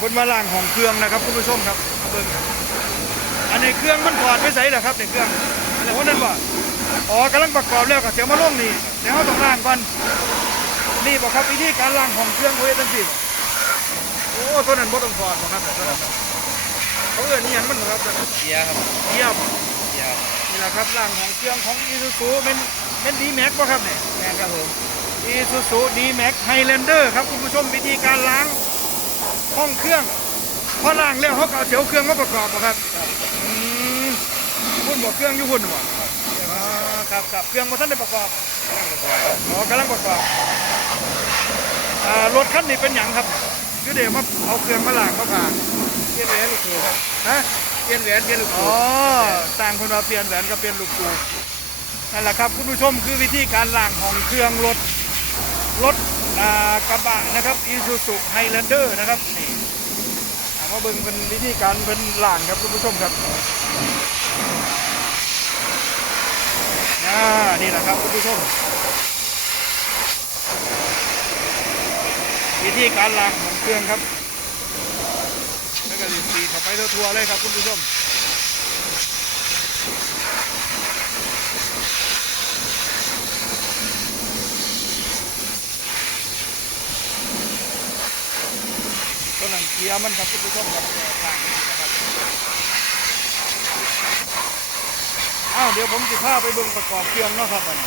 คนมาล่างของเครื่องนะครับคุณผู้ชมครับมาเบิ่งอันนี้เครื่องมันถอดไปใส่เหรอครับในเครื่องอะไรวะนั่นบ่อ๋อกำลังประกอบแล้วก็เสียมาลงนี่เดี๋ยวเราต้องล่างก่อนนี่บอกครับวิธีการล่างของเครื่องเขาเฮ็ดจังซี่บ่โอ้ตัวนั้นบ่ต้องถอดบ่ครับตัวนั้นเขาเอิ้นนี่หยังมันบ่ครับตัวนั้นเกียร์ครับเยี่ยมเกียร์นี่แหละครับล่างของเครื่องของอีซูซูเป็นเป็นดีแม็กป่ะครับเนี่ยแม่นครับผมอีซูซูดีแม็กไฮแลนเดอร์ครับคุณผู้ชมวิธีการล้าง ห้องเครื่องพอล้างแล้วเขาก็เอาเสียวเครื่องมาประกอบป่ะครับอืมคุณบอกเครื่องอยุ่หุ่นบ่อ่าครับครับเครื่องมาท่านได้ประกอบนั่งกระบะอ๋อกำลังประกอบอ่ารถคันนี้เป็นหยังครับคือเดี๋ยวมาเอาเครื่องมาล้างมาผ่าเกียร์แหวนลูกครูครับฮะเกียร์แหวนเกียร์ลูกครูอ๋อต่างคนมาเปลี่ยนแหวนก็เปลี่ยนลูกปูนั่นแหละครับคุณผู้ชมคือวิธีการล้างของเครื่องรถรถอ่า กระบะนะครับ Isuzu Highlander นะครับนี่ถามว่าเบิ่งเป็นวิธีการเป็นหลางครับคุณผู้ชมครับนี่แหละครับคุณผู้ชมวิธีการล้างของเครื่องครับแล้วก็สีเข้าไปทั่วๆเลยครับคุณผู้ชม ต้นนังเคียมันครับทุกผู้ชมครับทางนี่นะครับอ้าวเดี๋ยวผมจะพาไปเบิ่งประกอบเครื่องเนาะครับมัน